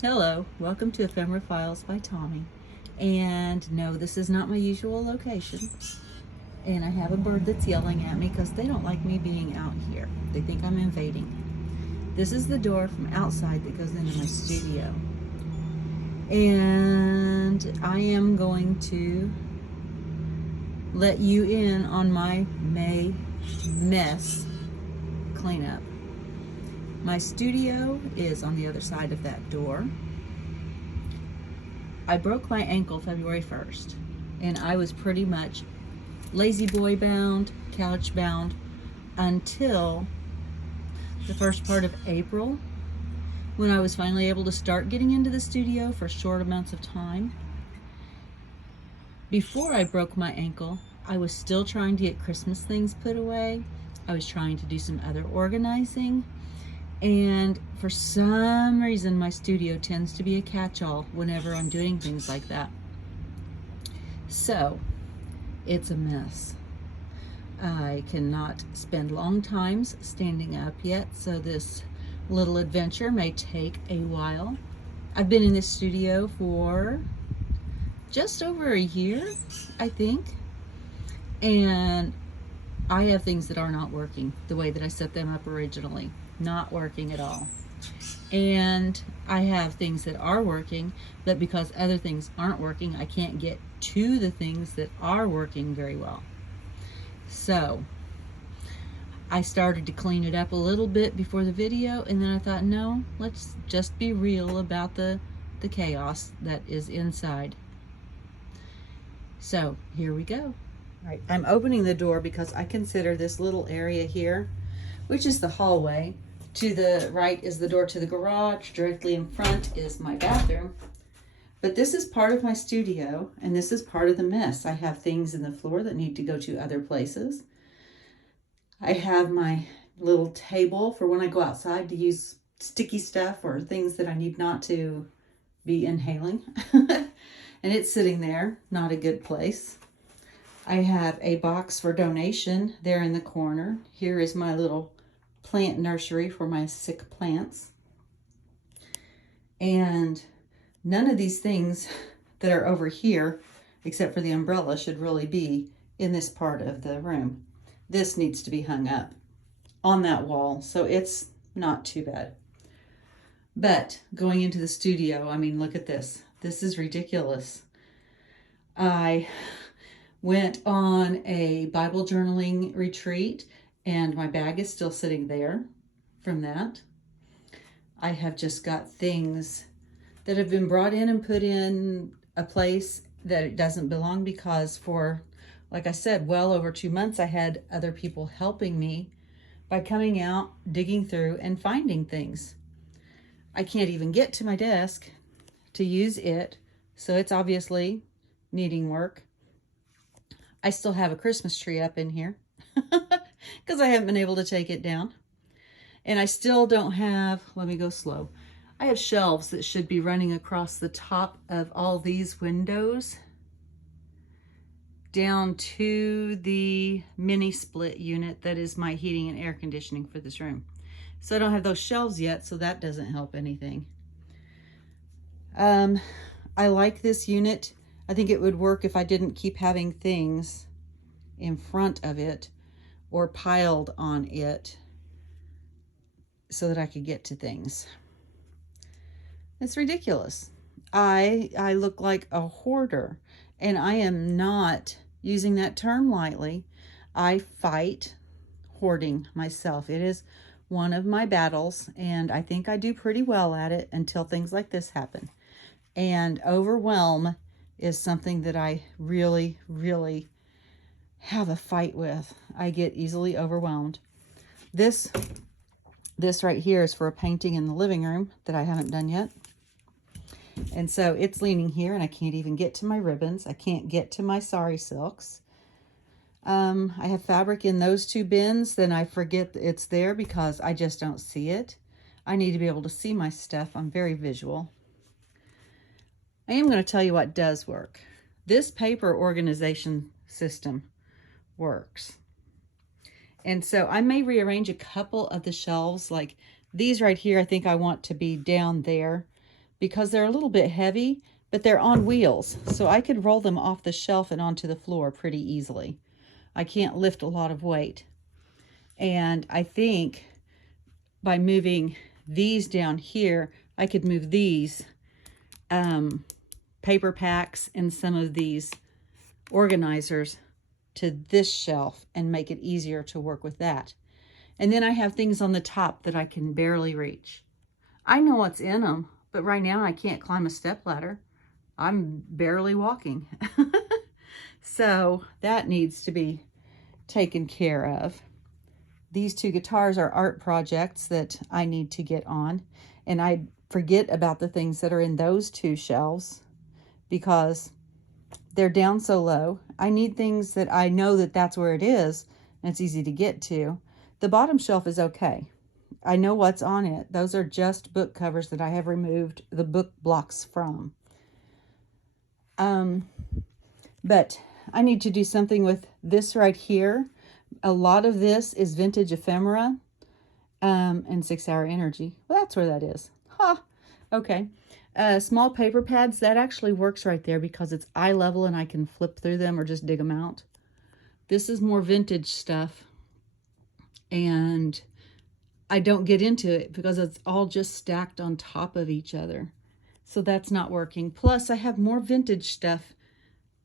Hello, welcome to Ephemera Files by Tommy. And no, this is not my usual location. And I have a bird that's yelling at me because they don't like me being out here. They think I'm invading. This is the door from outside that goes into my studio. And I am going to let you in on my May mess cleanup. My studio is on the other side of that door. I broke my ankle February 1st, and I was pretty much lazy boy bound, couch bound, until the first part of April, when I was finally able to start getting into the studio for short amounts of time. Before I broke my ankle, I was still trying to get Christmas things put away. I was trying to do some other organizing. And for some reason, my studio tends to be a catch-all whenever I'm doing things like that. So, it's a mess. I cannot spend long times standing up yet, so this little adventure may take a while. I've been in this studio for just over a year, I think. And I have things that are not working the way that I set them up originally. Not working at all. And I have things that are working, but because other things aren't working, I can't get to the things that are working very well. So I started to clean it up a little bit before the video, and then I thought, no, let's just be real about the chaos that is inside. So here we go. All right, I'm opening the door because I consider this little area here, which is the hallway. To the right is the door to the garage. Directly in front is my bathroom. But this is part of my studio, and this is part of the mess. I have things in the floor that need to go to other places. I have my little table for when I go outside to use sticky stuff or things that I need not to be inhaling. And it's sitting there, not a good place. I have a box for donation there in the corner. Here is my little plant nursery for my sick plants. And none of these things that are over here, except for the umbrella, should really be in this part of the room. This needs to be hung up on that wall, so it's not too bad. But going into the studio, I mean, look at this. This is ridiculous. I went on a Bible journaling retreat, and my bag is still sitting there from that. I have just got things that have been brought in and put in a place that it doesn't belong, because for, like I said, well over 2 months, I had other people helping me by coming out, digging through, and finding things. I can't even get to my desk to use it, so it's obviously needing work. I still have a Christmas tree up in here because I haven't been able to take it down. And I still don't have, let me go slow. I have shelves that should be running across the top of all these windows down to the mini split unit that is my heating and air conditioning for this room. So I don't have those shelves yet, so that doesn't help anything. I like this unit. I think it would work if I didn't keep having things in front of it or piled on it so that I could get to things. It's ridiculous. I look like a hoarder, and I am not using that term lightly. I fight hoarding myself. It is one of my battles, and I think I do pretty well at it until things like this happen. And overwhelm is something that I really, really have a fight with. I get easily overwhelmed. This right here is for a painting in the living room that I haven't done yet. And so it's leaning here, and I can't even get to my ribbons. I can't get to my sari silks. I have fabric in those 2 bins, then I forget it's there because I just don't see it. I need to be able to see my stuff. I'm very visual. I am going to tell you what does work. This paper organization system works. And so I may rearrange a couple of the shelves, like These right here, I think I want to be down there because they're a little bit heavy, but they're on wheels. So I could roll them off the shelf and onto the floor pretty easily. I can't lift a lot of weight. And I think by moving these down here, I could move these paper packs and some of these organizers to this shelf and make it easier to work with that. And then I have things on the top that I can barely reach. I know what's in them, but right now I can't climb a stepladder. I'm barely walking. So that needs to be taken care of. These two guitars are art projects that I need to get on, and I forget about the things that are in those two shelves because they're down so low. I need things that I know that that's where it is and it's easy to get to. The bottom shelf is okay. I know what's on it. Those are just book covers that I have removed the book blocks from. But I need to do something with this right here. A lot of this is vintage ephemera and 6 Hour Energy. Well, that's where that is. Ha! Okay. Small paper pads, that actually works right there because it's eye level and I can flip through them or just dig them out. This is more vintage stuff. And I don't get into it because it's all just stacked on top of each other. So that's not working. Plus, I have more vintage stuff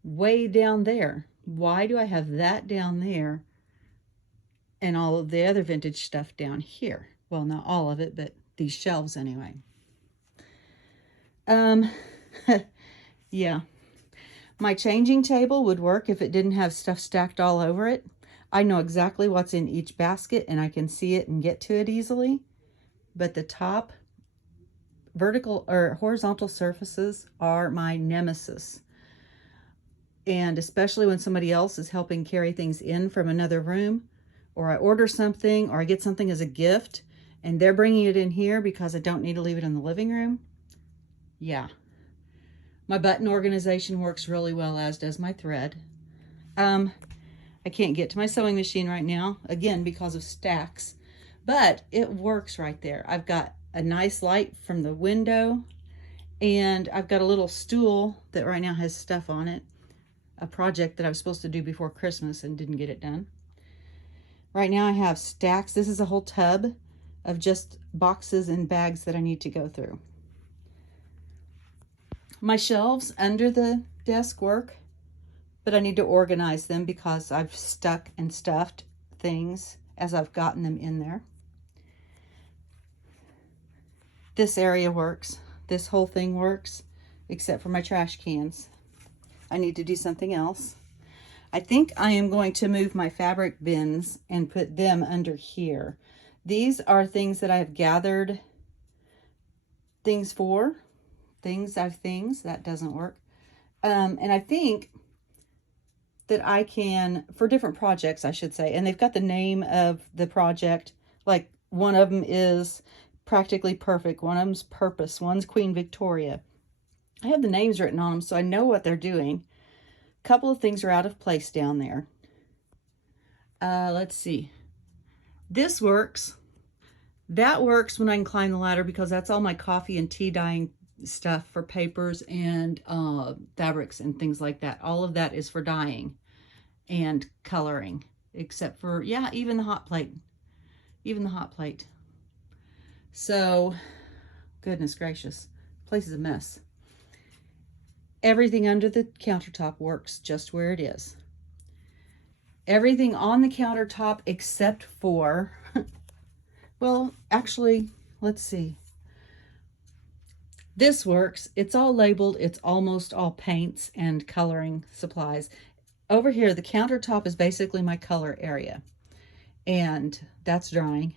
way down there. Why do I have that down there and all of the other vintage stuff down here? Well, not all of it, but these shelves anyway. Yeah. My changing table would work if it didn't have stuff stacked all over it. I know exactly what's in each basket and I can see it and get to it easily. But the top vertical or horizontal surfaces are my nemesis. And especially when somebody else is helping carry things in from another room, or I order something or I get something as a gift and they're bringing it in here because I don't need to leave it in the living room. Yeah. My button organization works really well, as does my thread. I can't get to my sewing machine right now, again, because of stacks, but it works right there. I've got a nice light from the window, and I've got a little stool that right now has stuff on it, a project that I was supposed to do before Christmas and didn't get it done. Right now I have stacks. This is a whole tub of just boxes and bags that I need to go through. My shelves under the desk work, but I need to organize them because I've stuck and stuffed things as I've gotten them in there. This area works. This whole thing works, except for my trash cans. I need to do something else. I think I am going to move my fabric bins and put them under here. These are things that I have gathered things for. That doesn't work. And I think that I can, for different projects, I should say, and they've got the name of the project, like one of them is Practically Perfect, one of them's Purpose, one's Queen Victoria. I have the names written on them, so I know what they're doing. A couple of things are out of place down there. Let's see. This works. That works when I can climb the ladder because that's all my coffee and tea dyeing stuff for papers and fabrics and things like that. All of that is for dyeing and coloring, except for, yeah, even the hot plate. Even the hot plate. So, goodness gracious, place is a mess. Everything under the countertop works just where it is. Everything on the countertop except for, well, actually, let's see. This works. It's all labeled. It's almost all paints and coloring supplies. Over here, the countertop is basically my color area, and that's drying.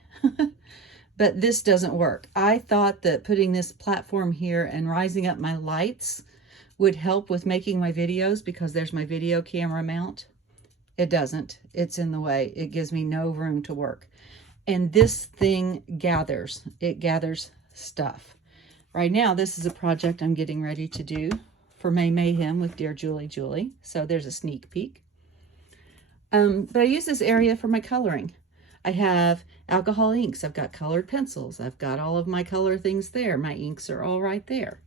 But this doesn't work. I thought that putting this platform here and rising up my lights would help with making my videos because there's my video camera mount. It doesn't. It's in the way. It gives me no room to work. And this thing gathers. It gathers stuff. Right now, this is a project I'm getting ready to do for May Mayhem with Dear Julie. So there's a sneak peek. But I use this area for my coloring. I have alcohol inks. I've got colored pencils. I've got all of my color things there. My inks are all right there.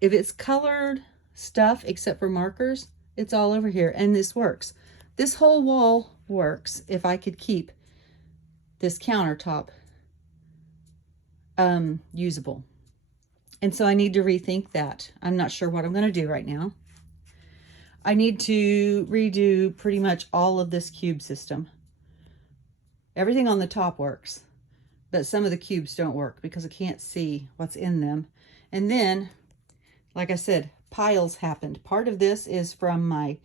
If it's colored stuff, except for markers, it's all over here. And this works. This whole wall works if I could keep this countertop usable. And so I need to rethink that. I'm not sure what I'm going to do right now. I need to redo pretty much all of this cube system. Everything on the top works, but some of the cubes don't work because I can't see what's in them. And then, like I said, piles happened. Part of this is from my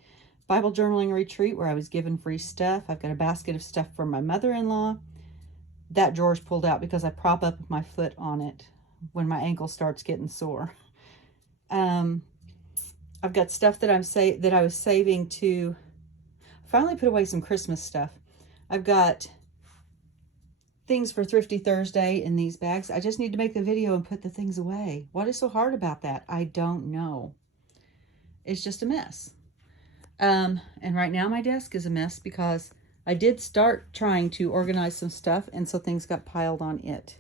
Bible journaling retreat where I was given free stuff. I've got a basket of stuff from my mother-in-law. That drawer's pulled out because I prop up my foot on it when my ankle starts getting sore. I've got stuff that I was saving to finally put away some Christmas stuff. I've got things for Thrifty Thursday in these bags. I just need to make the video and put the things away. What is so hard about that? I don't know. It's just a mess. And right now my desk is a mess because I did start trying to organize some stuff, and so things got piled on it.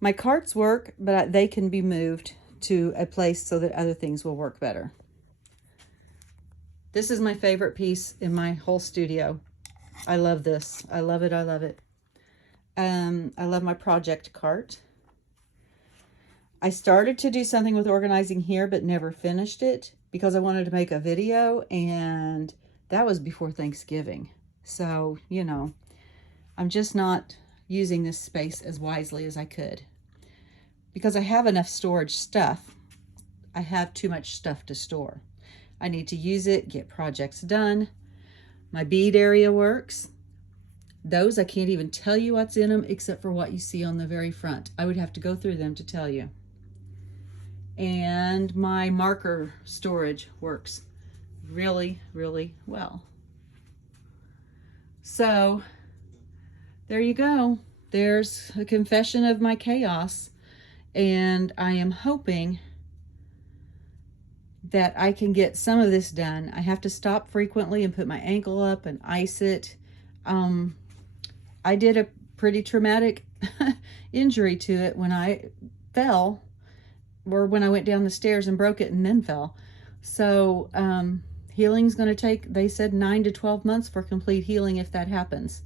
My carts work, but they can be moved to a place so that other things will work better. This is my favorite piece in my whole studio. I love this. I love it. I love it. I love my project cart. I started to do something with organizing here, but never finished it because I wanted to make a video, and that was before Thanksgiving. So, you know, I'm just not using this space as wisely as I could because I have enough storage stuff. I have too much stuff to store. I need to use it, get projects done. My bead area works. Those, I can't even tell you what's in them except for what you see on the very front. I would have to go through them to tell you. And my marker storage works really, really well. So there you go. There's a confession of my chaos. And I am hoping that I can get some of this done. I have to stop frequently and put my ankle up and ice it. I did a pretty traumatic injury to it when I fell, or when I went down the stairs and broke it and then fell. So healing's going to take, they said 9 to 12 months for complete healing if that happens.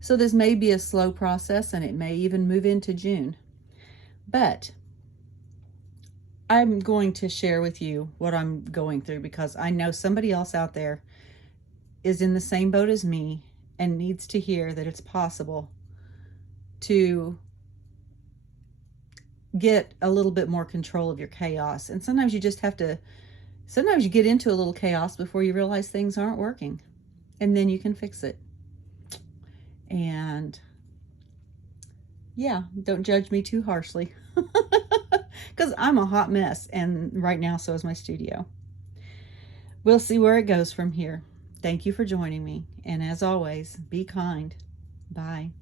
So this may be a slow process, and it may even move into June. But I'm going to share with you what I'm going through because I know somebody else out there is in the same boat as me and needs to hear that it's possible to get a little bit more control of your chaos. And sometimes you just have to, sometimes you get into a little chaos before you realize things aren't working, and then you can fix it. And yeah, don't judge me too harshly because I'm a hot mess, and right now so is my studio. We'll see where it goes from here. Thank you for joining me, and as always, be kind. Bye.